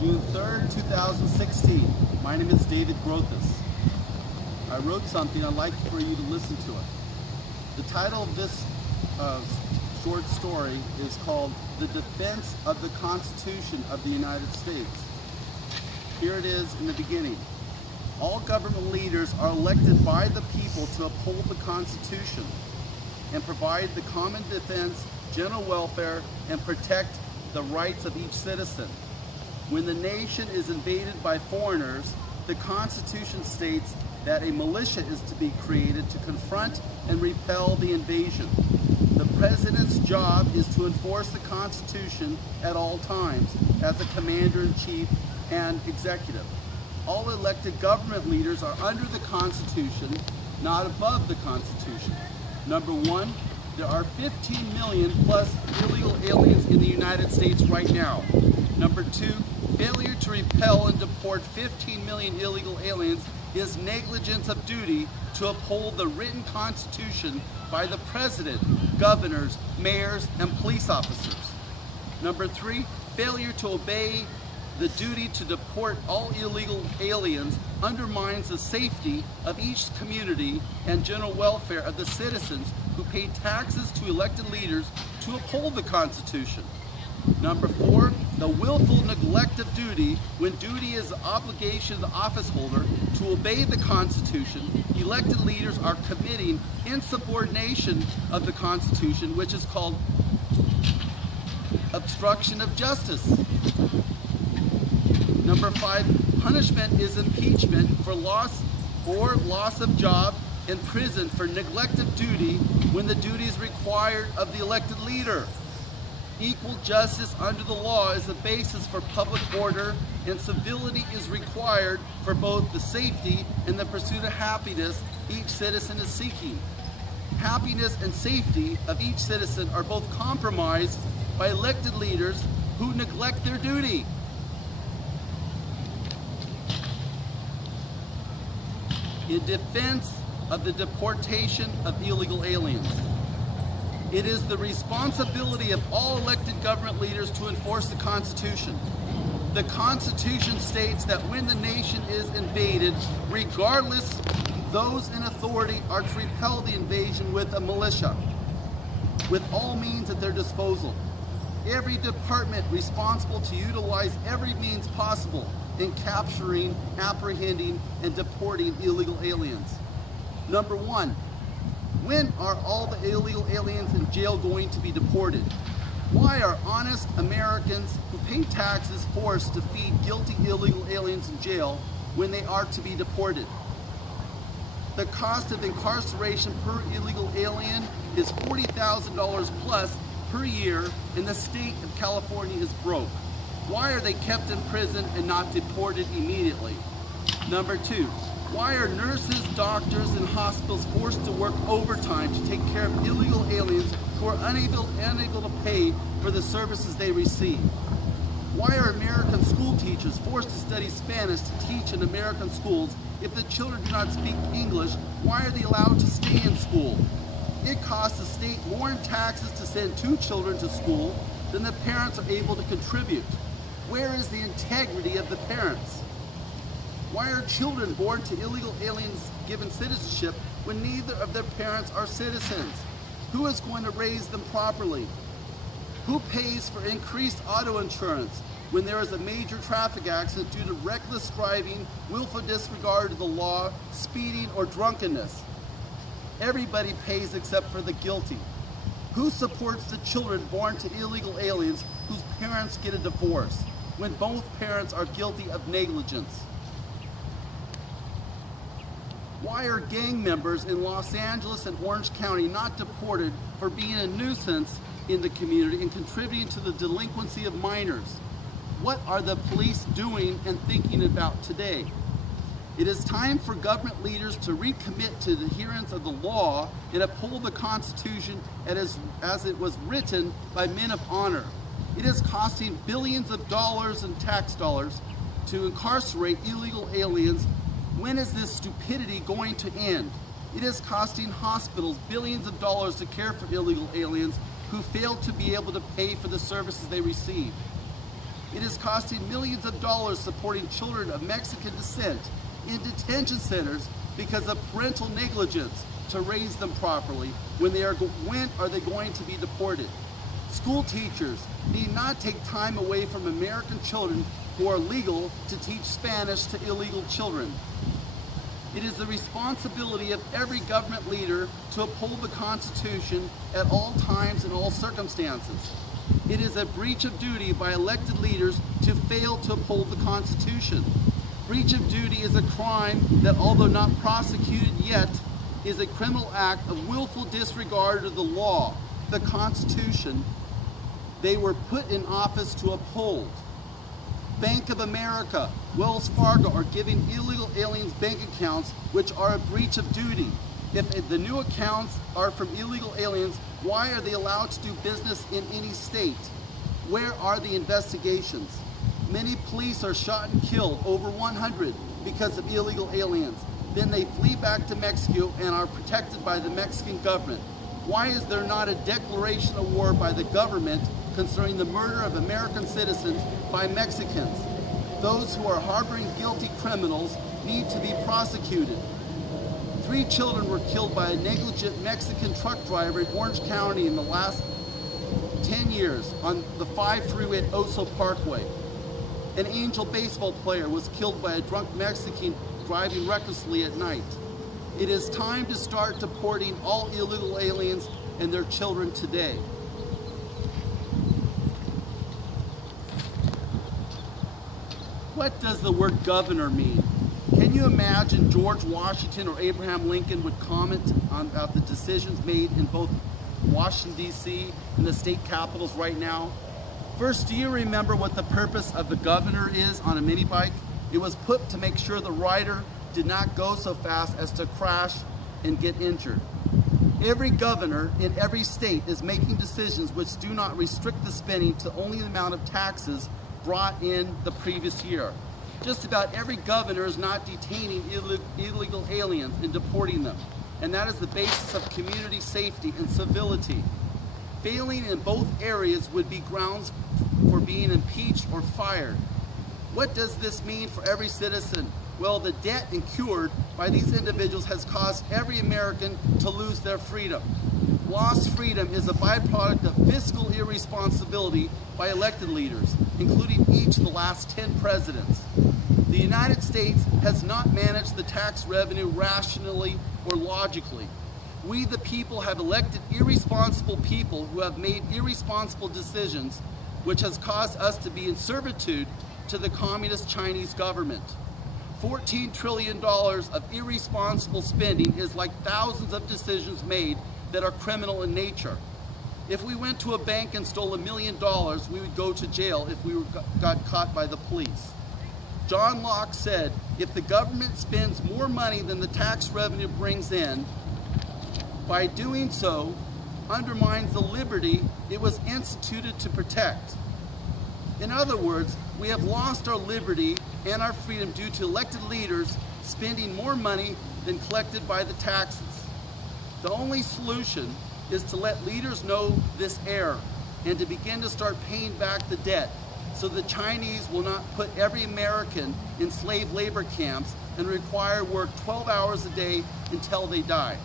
June 3rd, 2016. My name is David Grothus. I wrote something. I'd like for you to listen to it. The title of this short story is called The Defense of the Constitution of the United States. Here it is in the beginning. All government leaders are elected by the people to uphold the Constitution and provide the common defense, general welfare, and protect the rights of each citizen. When the nation is invaded by foreigners, the Constitution states that a militia is to be created to confront and repel the invasion. The President's job is to enforce the Constitution at all times as the Commander-in-Chief and Executive. All elected government leaders are under the Constitution, not above the Constitution. Number one, there are 15 million plus illegal aliens in the United States right now. Number two, failure to repel and deport 15 million illegal aliens is negligence of duty to uphold the written Constitution by the President, governors, mayors, and police officers. Number three, failure to obey the duty to deport all illegal aliens undermines the safety of each community and general welfare of the citizens who pay taxes to elected leaders to uphold the Constitution. Number four, the willful neglect of duty when duty is the obligation of the office holder to obey the Constitution. Elected leaders are committing insubordination of the Constitution, which is called obstruction of justice. Number five, punishment is impeachment for loss of job in prison for neglect of duty when the duty is required of the elected leader. Equal justice under the law is the basis for public order, and civility is required for both the safety and the pursuit of happiness each citizen is seeking. Happiness and safety of each citizen are both compromised by elected leaders who neglect their duty. In defense of the deportation of illegal aliens, it is the responsibility of all elected government leaders to enforce the Constitution. The Constitution states that when the nation is invaded, regardless, those in authority are to repel the invasion with a militia, with all means at their disposal. Every department responsible to utilize every means possible in capturing, apprehending, and deporting illegal aliens. Number one, when are all the illegal aliens in jail going to be deported? Why are honest Americans who pay taxes forced to feed guilty illegal aliens in jail when they are to be deported? The cost of incarceration per illegal alien is $40,000 plus per year, and the state of California is broke. Why are they kept in prison and not deported immediately? Number two, why are nurses, doctors, and hospitals forced to work overtime to take care of illegal aliens who are unable to pay for the services they receive? Why are American school teachers forced to study Spanish to teach in American schools? If the children do not speak English, why are they allowed to stay in school? It costs the state more in taxes to send two children to school than the parents are able to contribute. Where is the integrity of the parents? Why are children born to illegal aliens given citizenship when neither of their parents are citizens? Who is going to raise them properly? Who pays for increased auto insurance when there is a major traffic accident due to reckless driving, willful disregard of the law, speeding, or drunkenness? Everybody pays except for the guilty. Who supports the children born to illegal aliens whose parents get a divorce when both parents are guilty of negligence? Why are gang members in Los Angeles and Orange County not deported for being a nuisance in the community and contributing to the delinquency of minors? What are the police doing and thinking about today? It is time for government leaders to recommit to the adherence of the law and uphold the Constitution as it was written by men of honor. It is costing billions of dollars in tax dollars to incarcerate illegal aliens. When is this stupidity going to end? It is costing hospitals billions of dollars to care for illegal aliens who fail to be able to pay for the services they receive. It is costing millions of dollars supporting children of Mexican descent in detention centers because of parental negligence to raise them properly. When are they going to be deported? School teachers need not take time away from American children who are legal to teach Spanish to illegal children. It is the responsibility of every government leader to uphold the Constitution at all times and all circumstances. It is a breach of duty by elected leaders to fail to uphold the Constitution. Breach of duty is a crime that, although not prosecuted yet, is a criminal act of willful disregard of the law, the Constitution they were put in office to uphold. Bank of America, Wells Fargo are giving illegal aliens bank accounts which are a breach of duty. If the new accounts are from illegal aliens, why are they allowed to do business in any state? Where are the investigations? Many police are shot and killed, over 100, because of illegal aliens. Then they flee back to Mexico and are protected by the Mexican government. Why is there not a declaration of war by the government concerning the murder of American citizens by Mexicans? Those who are harboring guilty criminals need to be prosecuted. 3 children were killed by a negligent Mexican truck driver in Orange County in the last 10 years on the 5 freeway at Oso Parkway. An Angel baseball player was killed by a drunk Mexican driving recklessly at night. It is time to start deporting all illegal aliens and their children today. What does the word governor mean? Can you imagine George Washington or Abraham Lincoln would comment about the decisions made in both Washington, D.C. and the state capitals right now? First, do you remember what the purpose of the governor is on a mini bike? It was put to make sure the rider did not go so fast as to crash and get injured. Every governor in every state is making decisions which do not restrict the spending to only the amount of taxes brought in the previous year. Just about every governor is not detaining illegal aliens and deporting them, and that is the basis of community safety and civility. Failing in both areas would be grounds for being impeached or fired. What does this mean for every citizen? Well, the debt incurred by these individuals has caused every American to lose their freedom. Lost freedom is a byproduct of fiscal irresponsibility by elected leaders, including each of the last 10 presidents. The United States has not managed the tax revenue rationally or logically. We, the people, have elected irresponsible people who have made irresponsible decisions, which has caused us to be in servitude to the communist Chinese government. $14 trillion of irresponsible spending is like thousands of decisions made that are criminal in nature. If we went to a bank and stole $1 million, we would go to jail if we got caught by the police. John Locke said, if the government spends more money than the tax revenue brings in, by doing so, undermines the liberty it was instituted to protect. In other words, we have lost our liberty and our freedom due to elected leaders spending more money than collected by the taxes. The only solution is to let leaders know this error and to begin to start paying back the debt so the Chinese will not put every American in slave labor camps and require work 12 hours a day until they die.